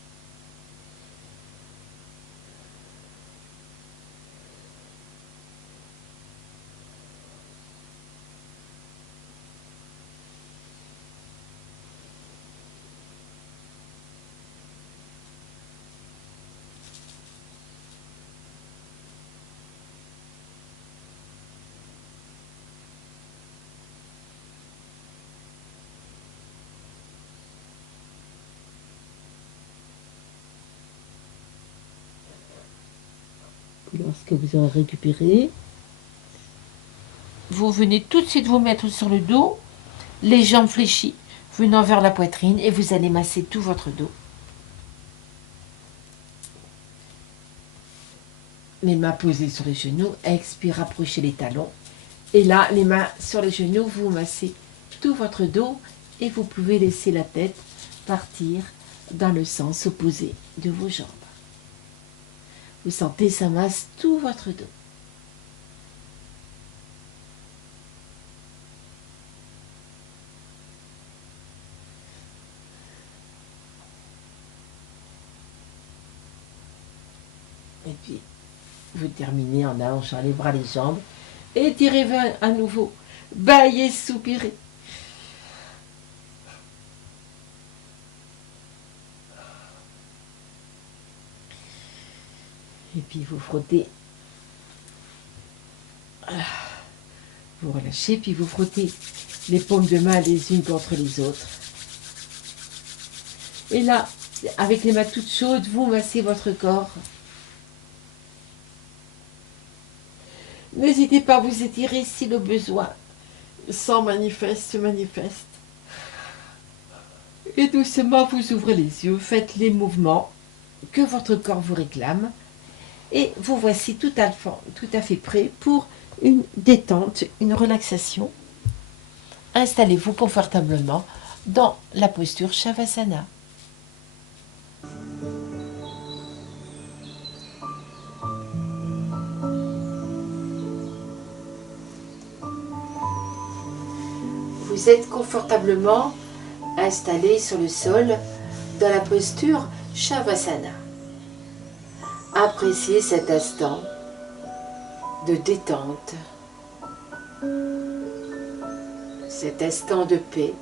Lorsque vous aurez récupéré, vous venez tout de suite vous mettre sur le dos, les jambes fléchies, venant vers la poitrine, et vous allez masser tout votre dos. Les mains posées sur les genoux, expire, rapprochez les talons. Et là, les mains sur les genoux, vous massez tout votre dos et vous pouvez laisser la tête partir dans le sens opposé de vos jambes. Vous sentez, ça masse tout votre dos. Et puis, vous terminez en allongeant les bras, les jambes. Étirez à nouveau. Baillez, soupirez. Et puis vous frottez. Vous relâchez, puis vous frottez les paumes de main les unes contre les autres. Et là, avec les mains toutes chaudes, vous massez votre corps. N'hésitez pas à vous étirer si le besoin se manifeste. Et doucement, vous ouvrez les yeux, faites les mouvements que votre corps vous réclame. Et vous voici tout à fait prêt pour une détente, une relaxation. Installez-vous confortablement dans la posture Shavasana. Vous êtes confortablement installé sur le sol dans la posture Shavasana. Appréciez cet instant de détente, cet instant de paix,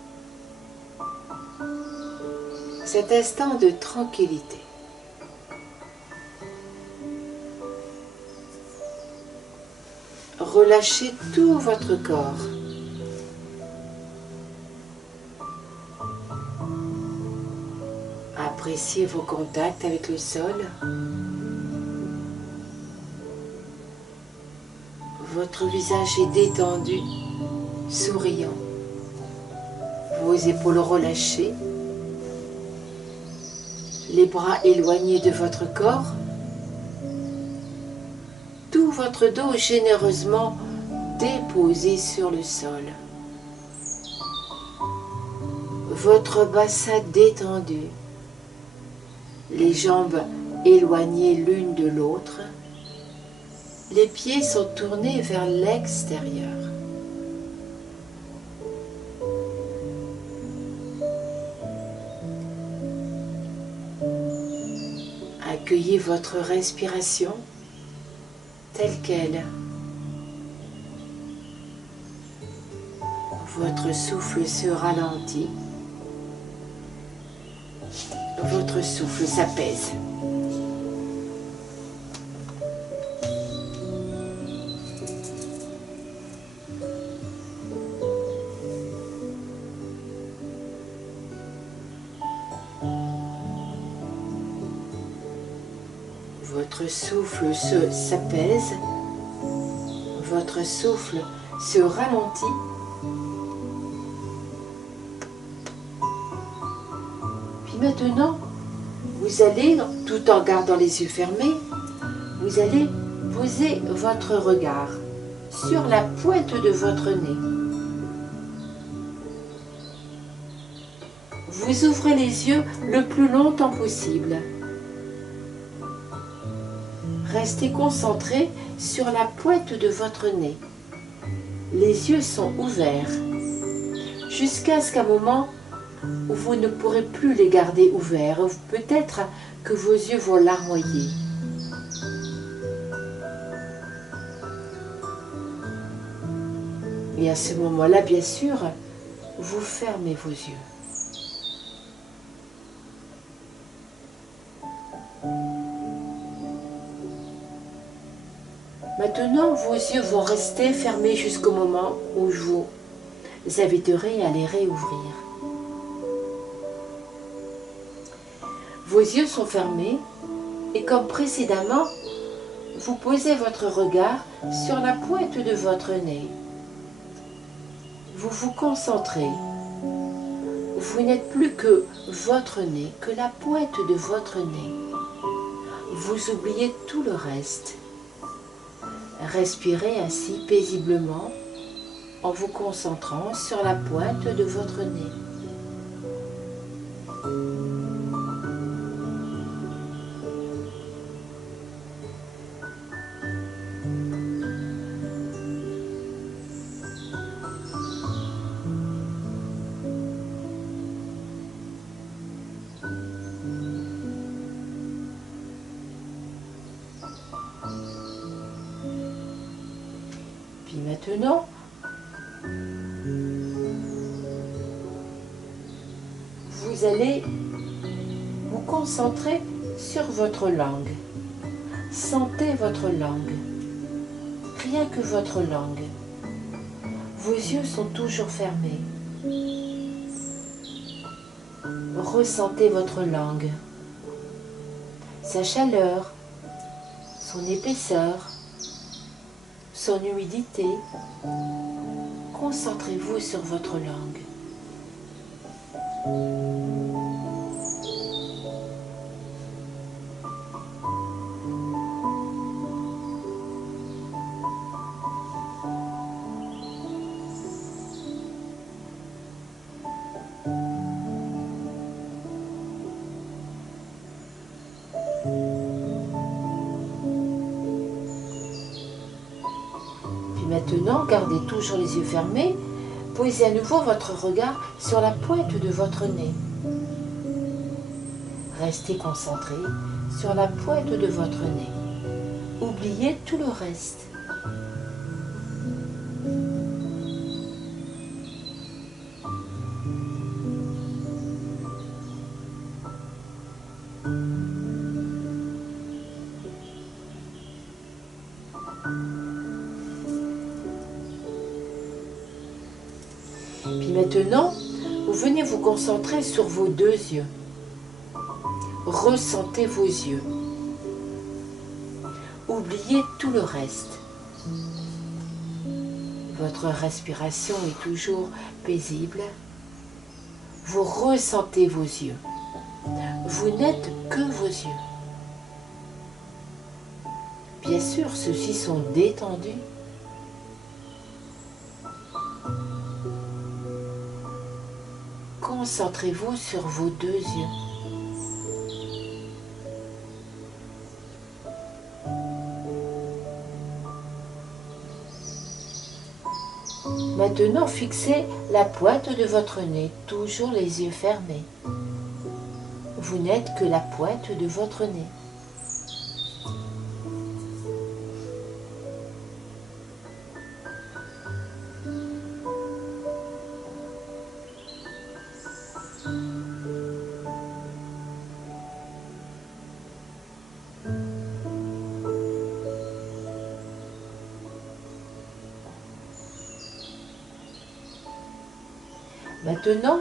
cet instant de tranquillité. Relâchez tout votre corps. Appréciez vos contacts avec le sol. Votre visage est détendu, souriant. Vos épaules relâchées. Les bras éloignés de votre corps. Tout votre dos généreusement déposé sur le sol. Votre bassin détendu. Les jambes éloignées l'une de l'autre. Les pieds sont tournés vers l'extérieur. Accueillez votre respiration telle qu'elle. Votre souffle se ralentit. Votre souffle s'apaise. Votre souffle s'apaise, votre souffle se ralentit. Puis maintenant, vous allez, tout en gardant les yeux fermés, vous allez poser votre regard sur la pointe de votre nez. Vous ouvrez les yeux le plus longtemps possible. Restez concentré sur la pointe de votre nez. Les yeux sont ouverts jusqu'à ce qu'à un moment où vous ne pourrez plus les garder ouverts. Peut-être que vos yeux vont larmoyer. Et à ce moment-là, bien sûr, vous fermez vos yeux. Maintenant, vos yeux vont rester fermés jusqu'au moment où je vous inviterai à les réouvrir. Vos yeux sont fermés et comme précédemment, vous posez votre regard sur la pointe de votre nez. Vous vous concentrez. Vous n'êtes plus que votre nez, que la pointe de votre nez. Vous oubliez tout le reste. Respirez ainsi paisiblement en vous concentrant sur la pointe de votre nez. Puis maintenant, vous allez vous concentrer sur votre langue. Sentez votre langue, rien que votre langue. Vos yeux sont toujours fermés. Ressentez votre langue, sa chaleur, son épaisseur, son humidité. Concentrez-vous sur votre langue. Maintenant, gardez toujours les yeux fermés. Posez à nouveau votre regard sur la pointe de votre nez. Restez concentré sur la pointe de votre nez. Oubliez tout le reste. Puis maintenant, vous venez vous concentrer sur vos deux yeux. Ressentez vos yeux. Oubliez tout le reste. Votre respiration est toujours paisible. Vous ressentez vos yeux. Vous n'êtes que vos yeux. Bien sûr, ceux-ci sont détendus. Concentrez-vous sur vos deux yeux. Maintenant, fixez la pointe de votre nez, toujours les yeux fermés. Vous n'êtes que la pointe de votre nez. Maintenant,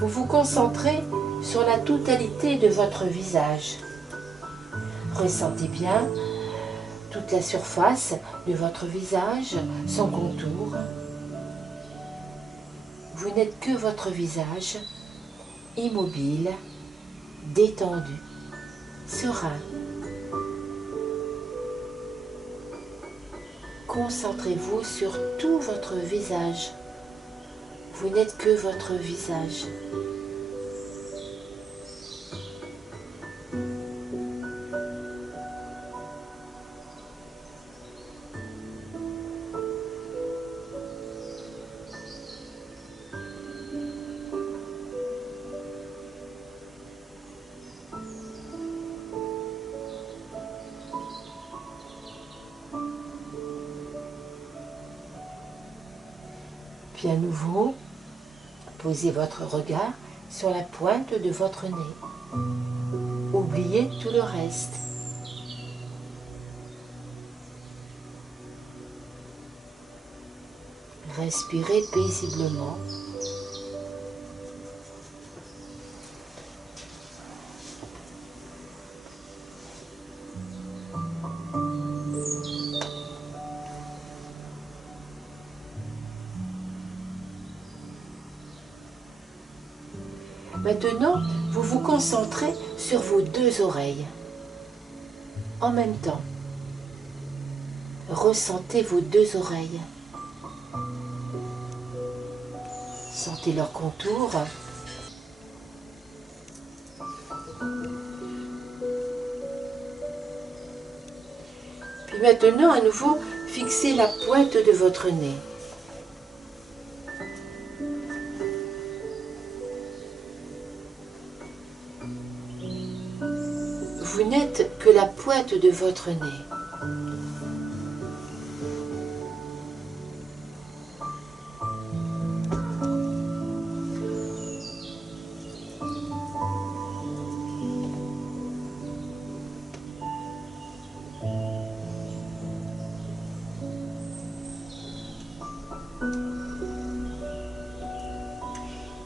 vous vous concentrez sur la totalité de votre visage. Ressentez bien toute la surface de votre visage, son contour. Vous n'êtes que votre visage, immobile, détendu, serein. Concentrez-vous sur tout votre visage. Vous n'êtes que votre visage. Puis à nouveau, posez votre regard sur la pointe de votre nez. Oubliez tout le reste. Respirez paisiblement. Maintenant, vous vous concentrez sur vos deux oreilles. En même temps, ressentez vos deux oreilles. Sentez leur contour. Puis maintenant, à nouveau, fixez la pointe de votre nez. Vous n'êtes que la pointe de votre nez.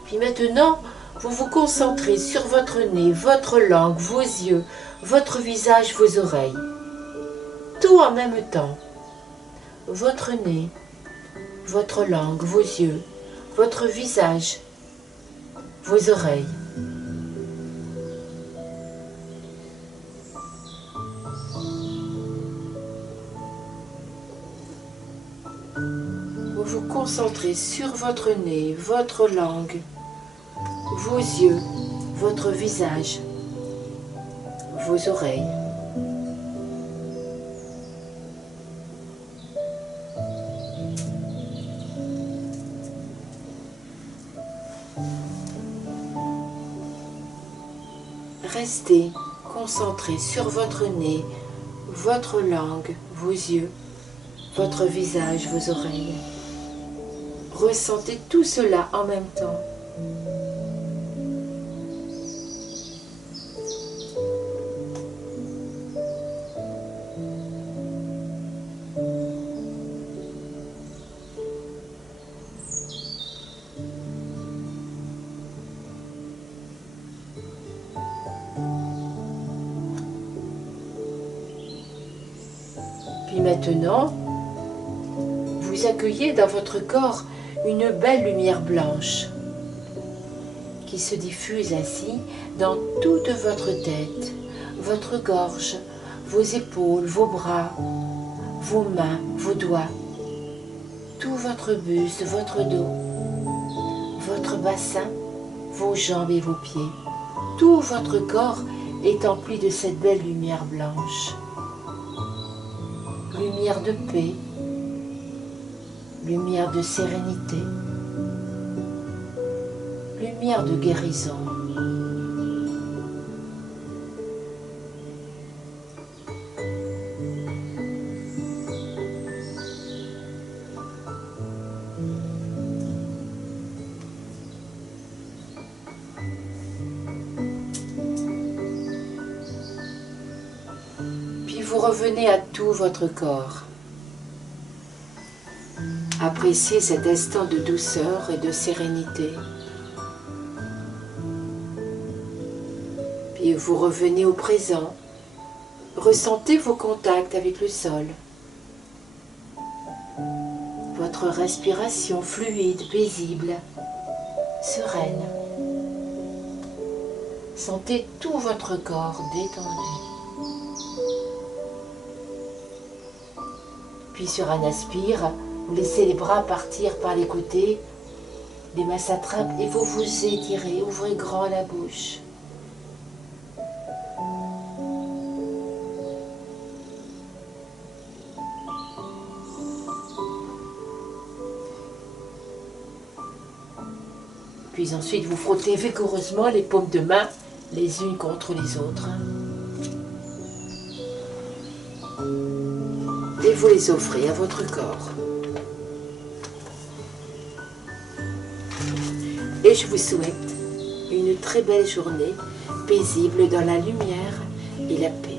Puis maintenant, vous vous concentrez sur votre nez, votre langue, vos yeux, votre visage, vos oreilles. Tout en même temps. Votre nez, votre langue, vos yeux, votre visage, vos oreilles. Vous vous concentrez sur votre nez, votre langue, vos yeux, votre visage, vos oreilles. Restez concentré sur votre nez, votre langue, vos yeux, votre visage, vos oreilles. Ressentez tout cela en même temps. Puis maintenant, vous accueillez dans votre corps une belle lumière blanche qui se diffuse ainsi dans toute votre tête, votre gorge, vos épaules, vos bras, vos mains, vos doigts, tout votre buste, votre dos, votre bassin, vos jambes et vos pieds. Tout votre corps est empli de cette belle lumière blanche. Lumière de paix, lumière de sérénité, lumière de guérison. Puis vous revenez à tout votre corps. Appréciez cet instant de douceur et de sérénité Et vous revenez au présent. Ressentez vos contacts avec le sol. Votre respiration fluide, paisible, sereine. Sentez tout votre corps détendu. Puis sur un inspire, vous laissez les bras partir par les côtés, les mains s'attrapent et vous vous étirez, ouvrez grand la bouche. Puis ensuite, vous frottez vigoureusement les paumes de main les unes contre les autres. Et vous les offrez à votre corps. Et je vous souhaite une très belle journée, paisible dans la lumière et la paix.